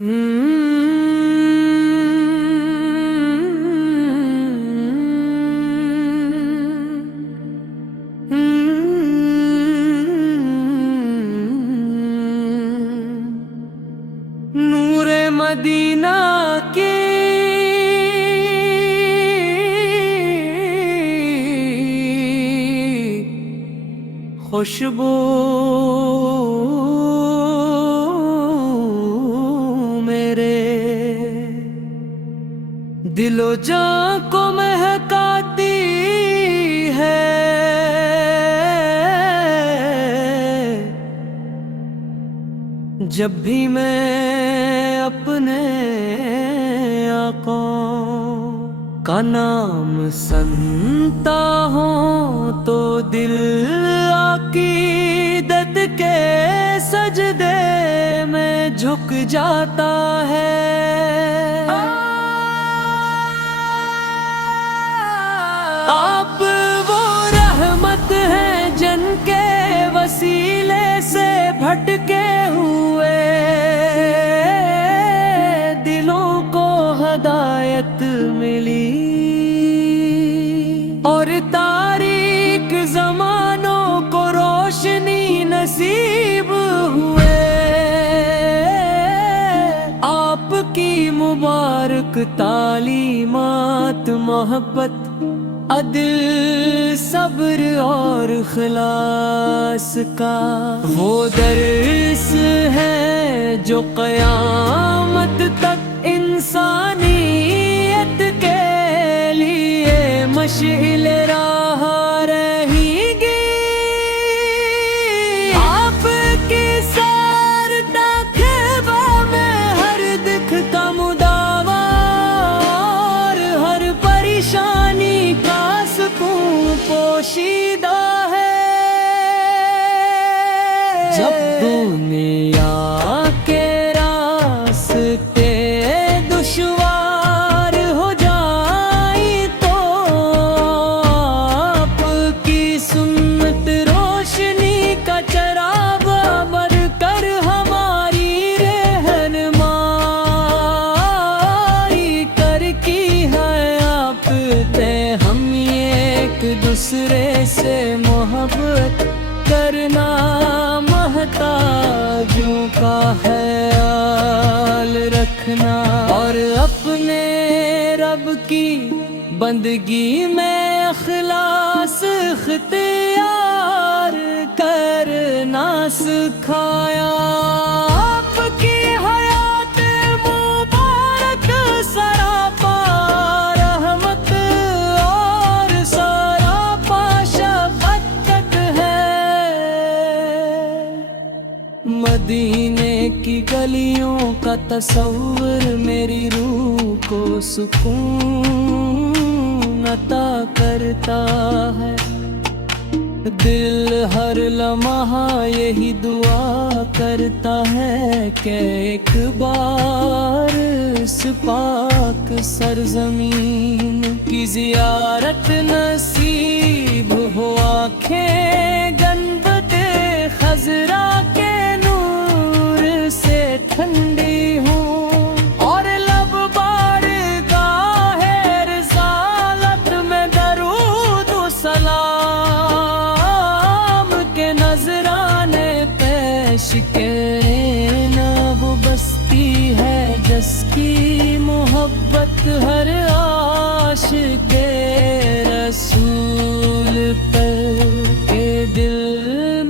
नूरे Medina की खुशबू मेरे दिलो जान को महकाती है। जब भी मैं अपने आका का नाम सुनता हूँ तो दिल अकीदत के सजदे में झुक जाता है। आप वो रहमत हैं जिनके वसीले से भटके हुए दिलों को हदायत मिली और तारीक ज़मानों को रोशनी नसीब हुए। आपकी मुबारक तालीमात मोहब्बत अदिल सब्र और खिलास का वो दर्स है जो क़यामत तक इंसानियत के लिए मशइल राह रहेगी। आपकी सारता ख़ैबा में हर दिख का मुदावा और हर परेशानी का सुकून पोशीदा है। जब दुनिया के रास्ते दुश्वार हो जाए तो आपकी सुन्नत रोशनी का चराग बनकर हमारी रहनुमाई कर की है। आप पे हम एक दूसरे से मोहब्बत करना महताजों का ख्याल रखना और अपने रब की बंदगी में इखलास इख्तियार करना सिखाया। आपकी हयात मुबारक सरापा रहमत और सरापा शफ़क़त है। मदीने की गलियों का तस्वुर मेरी रूह को सुकून अता करता है। दिल हर लम्हा यही दुआ करता है कि एक बार इस पाक सरजमीन की ज़ियारत नसीब हो। आँखें गंबदे खज़रा के नूर से ठंडी हूँ और लब बारगाहे रिसालत में दरूद व सलाम के नजराने पेश करें। न वो बस्ती है जिसकी मोहब्बत हर आशिक़ रसूल पर के दिल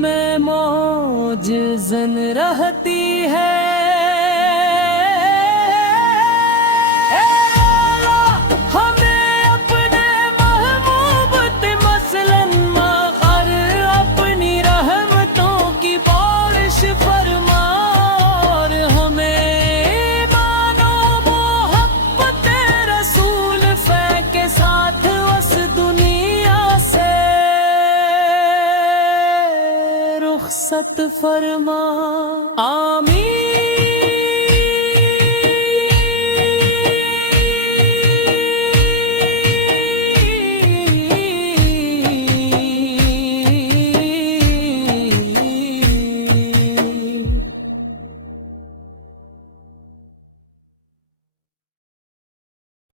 में मौजज़न रहती है। रुख़्सत फरमा